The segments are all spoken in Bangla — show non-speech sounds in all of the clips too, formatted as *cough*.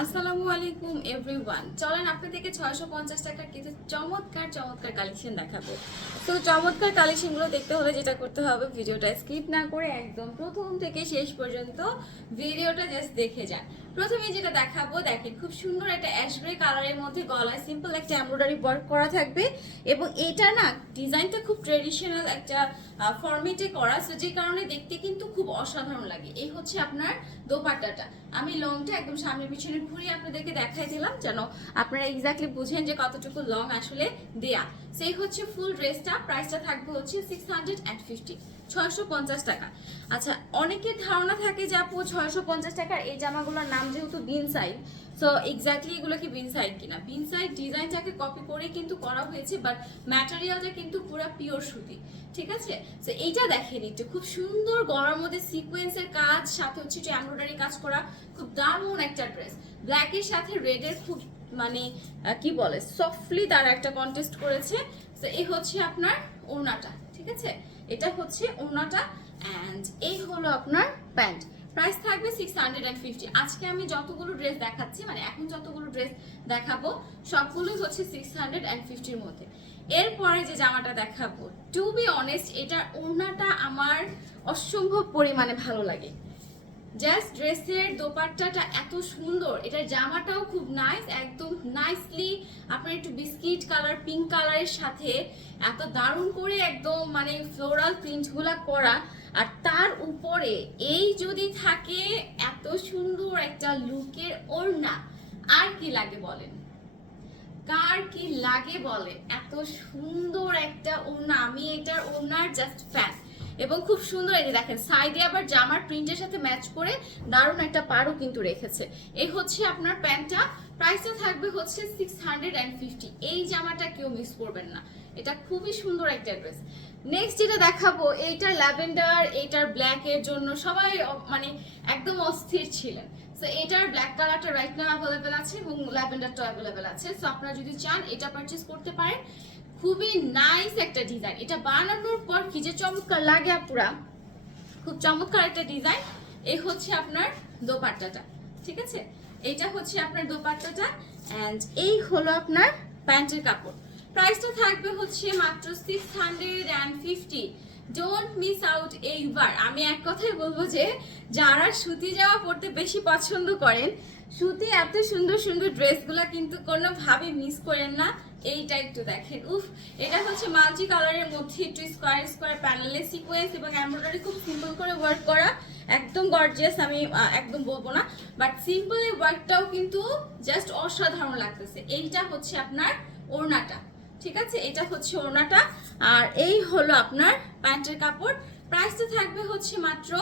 আসসালামু আলাইকুম এভরিওয়ান চলেন আপনাদেরকে ছয়শো পঞ্চাশ টাকার কিছু চমৎকার চমৎকার কালেকশন দেখাবো। তো চমৎকার কালেকশনগুলো দেখতে হলে যেটা করতে হবে, ভিডিওটা স্কিপ না করে একদম প্রথম থেকে শেষ পর্যন্ত ভিডিওটা জাস্ট দেখে যান। প্রথমে যেটা দেখাবো, দেখেন, খুব সুন্দর একটা অ্যাশব্রে কালারের মধ্যে গলায় সিম্পল একটা এমব্রয়ডারি ওয়ার্ক করা থাকবে এবং এটা না ডিজাইনটা খুব ট্রেডিশনাল একটা ফরমেটে করা সো যে কারণে দেখতে কিন্তু খুব অসাধারণ লাগে। এই হচ্ছে আপনার দোপাট্টাটা। আমি লংটা একদম সামনে পিছনে ঘুরিয়ে আপনাদেরকে দেখাই দিলাম যেন আপনারা এক্স্যাক্টলি বুঝেন যে কতটুকু লং আসলে দেয়া। সেই হচ্ছে ফুল ড্রেসটা প্রাইসটা থাকবে হচ্ছে সিক্স হান্ড্রেড অ্যান্ড ফিফটি ছয়শো পঞ্চাশ টাকা। আচ্ছা অনেকের ধারণা থাকে যে আপু ছয়শো পঞ্চাশ টাকার এই জামাগুলোর নাম যেহেতু বিন সাইড সো এক্স্যাক্টলি এগুলো কি বিন সাইড কিনা? বিন সাইড ডিজাইনটাকে কপি করে কিন্তু করা হয়েছে বাট ম্যাটেরিয়ালটা কিন্তু পুরো পিওর সুতি, ঠিক আছে? তো এইটা দেখেন একটু, খুব সুন্দর গলার মধ্যে সিকোয়েন্সের কাজ, সাথে হচ্ছে একটু এমব্রয়ডারি কাজ করা, খুব দারুণ একটা ড্রেস ব্ল্যাকের সাথে রেডের খুব মানে কি বলে সফটলি তারা একটা কন্টেস্ট করেছে। তো এই হচ্ছে আপনার ওড়নাটা, ঠিক আছে? এটা হচ্ছে ওনাটা অ্যান্ড এই হলো আপনার প্যান্ট প্রাইস থাকবে সিক্স হান্ড্রেড অ্যান্ড ফিফটি আজকে আমি যতগুলো ড্রেস দেখাচ্ছি মানে এখন যতগুলো ড্রেস দেখাবো, সবগুলোই হচ্ছে সিক্স হান্ড্রেড অ্যান্ড ফিফটির মধ্যে। এরপরে যে জামাটা দেখাবো টু বি অনেস্ট এটার ওনাটা আমার অসম্ভব পরিমাণে ভালো লাগে। জাস্ট ড্রেসের দোপাট্টাটা এত সুন্দর। এটার জামাটাও খুব নাইস একদম নাইসলি আপনার একটু বিস্কিট কালার পিঙ্ক কালারের সাথে এত দারুণ করে একদম মানে ফ্লোরাল প্রিন্টগুলা করা। আর তার উপরে এই যদি থাকে, এত সুন্দর একটা লুকের ওড়না। আর কি লাগে বলেন? কার কি লাগে বলে? এত সুন্দর একটা ওড়না। আমি এটার ওড়নার জাস্ট ফ্যান এবং খুব সুন্দর এই যে দেখেন, সাইডে আবার জামার প্রিন্টের সাথে ম্যাচ করে দারুণ একটা পাড়ও কিন্তু রেখেছে। এই হচ্ছে আপনার প্যান্টটা প্রাইসটা থাকবে হচ্ছে সিক্স হান্ড্রেড অ্যান্ড ফিফটি এই জামাটা কেউ মিস করবেন না। এটা খুবই সুন্দর একটা ড্রেস নেক্সট যেটা দেখাবো, এইটার ল্যাভেন্ডার, এইটার ব্ল্যাক এর জন্য সবাই মানে একদম অস্থির ছিলেন। সো এটার ব্ল্যাক কালারটা রাইট নাও অ্যাভেলেবেল আছে এবং ল্যাভেন্ডারটা অ্যাভেলেবেল আছে। সো আপনারা যদি চান, এটা পারচেজ করতে পারেন। খুবই নাইস একটা ডিজাইন এটা বানানোর পর কি যে চমৎকার লাগে আপুরা? খুব চমৎকার একটা ডিজাইন এই হচ্ছে আপনার দোপাট্টাটা, ঠিক আছে? এইটা হচ্ছে আপনার দোপাট্টাটা অ্যান্ড এই হলো আপনার প্যান্টের কাপড়। প্রাইসটা থাকবে হচ্ছে মাত্র six hundred and fifty don't miss out এইবার। আমি এক কথাই বলব যে, যারা সুতি জামা পরতে বেশি পছন্দ করেন সুতি এত সুন্দর সুন্দর ড্রেসগুলো কিন্তু কোনোভাবে মিস করেন না। এইটা একটু দেখেন। উফ, এটা হচ্ছে মাল্টি কালারের মধ্যে একটু স্কোয়ার স্কোয়ার প্যানেলে সিকোয়েন্স এবং এমব্রয়ডারি খুব সিম্পল করে ওয়ার্ক করা। একদম গর্জিয়াস আমি একদম বলব না। বাট সিম্পল এই ওয়ার্কটাও কিন্তু জাস্ট অসাধারণ লাগতেছে। এইটা হচ্ছে আপনার ওড়নাটা, ঠিক আছে? এটা হচ্ছে ওড়নাটা। আর এই হলো আপনার প্যান্টের কাপড়। প্রাইসটা থাকবে হচ্ছে মাত্র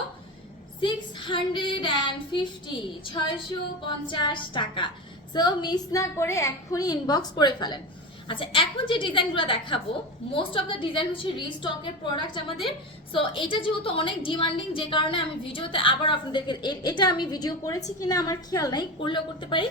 সিক্স হান্ড্রেড অ্যান্ড ফিফটি ছয়শো পঞ্চাশ টাকা। সো মিস না করে এখনই ইনবক্স করে ফেলেন। আচ্ছা এখন যে ডিজাইনগুলো দেখাবো মোস্ট অফ দ্য ডিজাইন হচ্ছে রিস্টকের প্রোডাক্ট আমাদের। সো এটা যেহেতু অনেক ডিমান্ডিং যে কারণে আমি ভিডিওতে আবার আপনাদেরকে এটা আমি ভিডিও করেছি কিনা আমার খেয়াল নাই, করলেও করতে পারি।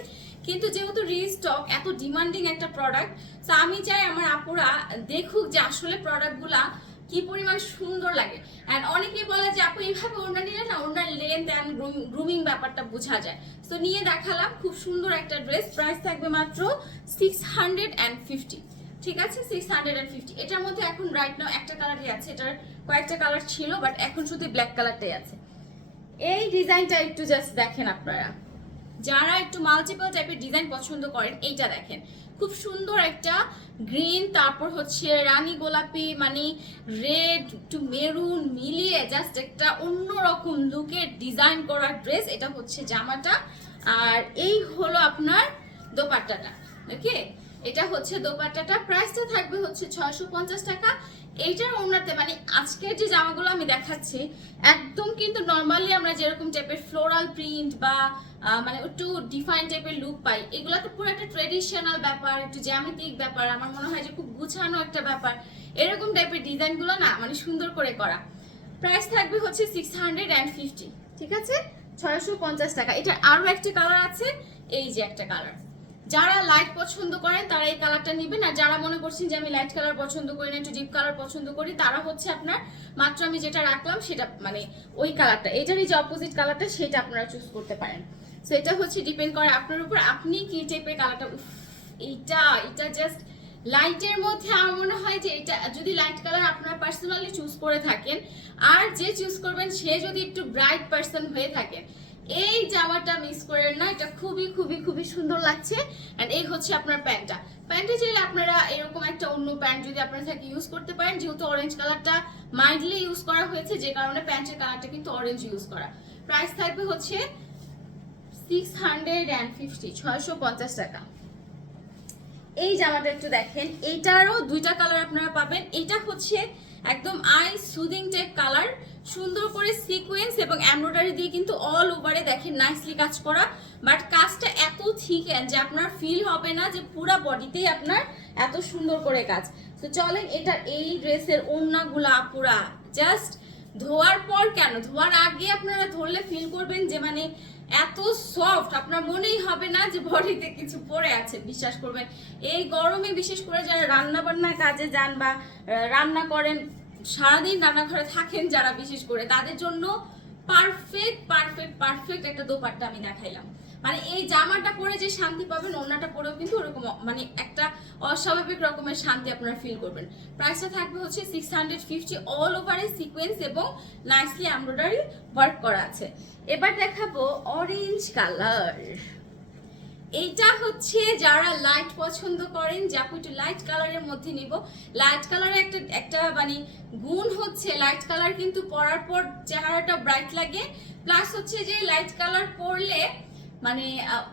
কিন্তু যেহেতু রিস্টক এত ডিমান্ডিং একটা প্রোডাক্ট সো আমি চাই আমার আপুরা দেখুক যে আসলে প্রোডাক্টগুলা কি পরিমাণ সুন্দর লাগে। অ্যান্ড অনেকেই বলে যে, আপু, এইভাবে ওড়না নিলে না ওড়নার লেন্থ অ্যান্ড গ্রুমিং ব্যাপারটা বোঝা যায়। তো নিয়ে দেখালাম খুব সুন্দর একটা ড্রেস প্রাইস থাকবে মাত্র সিক্স হান্ড্রেড অ্যান্ড ফিফটি ঠিক আছে? সিক্স হান্ড্রেড অ্যান্ড ফিফটি এটার মধ্যে এখন রাইট নাও একটা কালারই আছে, এটার কয়েকটা কালার ছিল বাট এখন শুধু ব্ল্যাক কালারটাই আছে। এই ডিজাইনটা একটু জাস্ট দেখেন আপনারা। যারা একটু মাল্টিপল টাইপের ডিজাইন পছন্দ করেন, এইটা দেখেন। খুব সুন্দর একটা গ্রিন তারপর হচ্ছে রানী গোলাপি মানে রেড টু মেরুন মিলিয়ে জাস্ট একটা অন্যরকম লুকের ডিজাইন করা ড্রেস এটা হচ্ছে জামাটা। আর এই হলো আপনার দোপাট্টাটা ওকে এটা হচ্ছে দোপাট্টাটা। প্রাইসটা থাকবে হচ্ছে ছয়শো পঞ্চাশ টাকা। এইটার ওনাতে মানে আজকের যে জামাগুলো আমি দেখাচ্ছি, একদম কিন্তু নর্মালি আমরা যেরকম টাইপের ফ্লোরাল প্রিন্ট বা মানে একটু ডিফাইন টাইপের লুক পাই এগুলো তো পুরো একটা ট্রেডিশনাল ব্যাপার, একটু জ্যামিতিক ব্যাপার, আমার মনে হয় যে খুব গুছানো একটা ব্যাপার। এরকম টাইপের ডিজাইনগুলো না মানে সুন্দর করে করা। প্রাইস থাকবে হচ্ছে সিক্স হান্ড্রেড অ্যান্ড ফিফটি ঠিক আছে? ছয়শো পঞ্চাশ টাকা। এটার আরও একটা কালার আছে, এই যে একটা কালার যারা লাইট পছন্দ করেন, তারা এই কালারটা নেবেন। আর যারা মনে করছেন যে আমি লাইট কালার পছন্দ করি না, একটু ডিপ কালার পছন্দ করি, তারা হচ্ছে আপনার, মাত্র আমি যেটা রাখলাম, সেটা মানে ওই কালারটা এটারই যে অপোজিট কালারটা সেটা আপনারা চুজ করতে পারেন। সো এটা হচ্ছে ডিপেন্ড করে আপনার উপর। আপনি কি টাইপের কালারটা এইটা এটা জাস্ট লাইটের মধ্যে আমার মনে হয় যে এটা, যদি লাইট কালার আপনারা পার্সোনালি চুজ করে থাকেন, আর যে চুজ করবেন, সে যদি একটু ব্রাইট পার্সন হয়ে থাকেন এই জামাটা মিস করেন না, এটা খুবই খুবই খুবই সুন্দর লাগছে। এন্ড এই হচ্ছে আপনার প্যান্টটা। প্যান্টে চাইলে আপনারা এরকম একটা অন্য প্যান্ট যদি আপনারা থাকে ইউজ করতে পারেন, যেহেতু অরেঞ্জ কালারটা মাইল্ডলি ইউজ করা হয়েছে, যে কারণে প্যান্টের কালারটা কিন্তু অরেঞ্জ ইউজ করা। প্রাইস থাকবে হচ্ছে সিক্স হান্ড্রেড অ্যান্ড ফিফটি ছয়শো পঞ্চাশ টাকা। এই জামাটা একটু দেখেন, এইটারও দুইটা কালার আপনারা পাবেন। এটা হচ্ছে একদম আই সুদিং টাইপ কালার সুন্দর করে সিকোয়েন্স এবং এমব্রয়ডারি দিয়ে কিন্তু অল ওভারে দেখেন নাইসলি কাজ করা। বাট কাজটা এত ঠিক যে আপনার ফিল হবে না যে পুরো বডিতেই আপনার এত সুন্দর করে কাজ। তো চলেন এটা এই ড্রেসের ওড়নাগুলা পুরা। জাস্ট ধোয়ার পর কেন? ধোয়ার আগে আপনারা ধরলে ফিল করবেন যে মানে এত সফট আপনার মনেই হবে না যে বডিতে কিছু পরে আছে, বিশ্বাস করবেন। এই গরমে বিশেষ করে যারা রান্না বান্না কাজে যান বা রান্না করেন, সারাদিন রান্নাঘরে থাকেন যারা বিশেষ করে, তাদের জন্য পারফেক্ট পারফেক্ট পারফেক্ট একটা দোপাট্টা আমি দেখাইলাম। মানে এই জামাটা পরে যে শান্তি পাবেন ওনাটা পরেও কিন্তু ওরকম মানে একটা অস্বাভাবিক রকমের শান্তি আপনারা ফিল করবেন। প্রাইসটা থাকবে হচ্ছে সিক্স হান্ড্রেড ফিফটি অল ওভারে সিকোয়েন্স এবং নাইসলি এমব্রয়ডারি ওয়ার্ক করা আছে। এবার দেখাবো অরেঞ্জ কালার এইটা হচ্ছে যারা লাইট পছন্দ করেন, যে আপু একটু লাইট কালারের মধ্যে নিব। লাইট কালারের একটা একটা মানে গুণ হচ্ছে লাইট কালার কিন্তু পরার পর চেহারাটা ব্রাইট লাগে। প্লাস হচ্ছে যে লাইট কালার পরলে মানে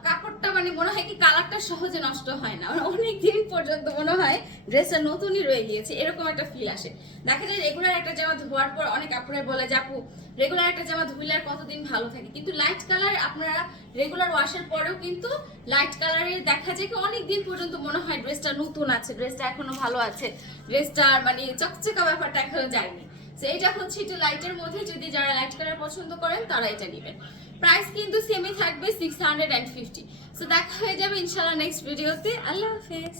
কাপড়টা মানে মনে হয় কি কালারটা সহজে নষ্ট হয় না। *laughs* অনেক দিন পর্যন্ত মনে হয় ড্রেসটা নতুনই রয়ে গিয়েছে, এরকম একটা ফিল আসে। দেখা যায় রেগুলার একটা জামা ধোয়ার পর অনেক আপুরে বলে যে, আপু রেগুলার একটা জামা ধুইলে আর কতদিন ভালো থাকে? কিন্তু লাইট কালার আপনারা রেগুলার ওয়াশের পরেও কিন্তু লাইট কালারের দেখা যায় কি অনেক দিন পর্যন্ত মনে হয় ড্রেসটা নতুন আছে, ড্রেসটা এখনও ভালো আছে ড্রেসটার মানে চকচকা ব্যাপারটা এখনও যায়নি। তো এটা হচ্ছে একটু লাইটের মধ্যে, যদি যারা লাইট কালার পছন্দ করেন তারা এটা নেবেন। প্রাইস কিন্তু সেমই থাকবে six hundred and fifty so দেখা হয়ে যাবে ইনশাল্লাহ নেক্সট ভিডিওতে আল্লাহ হাফেজ।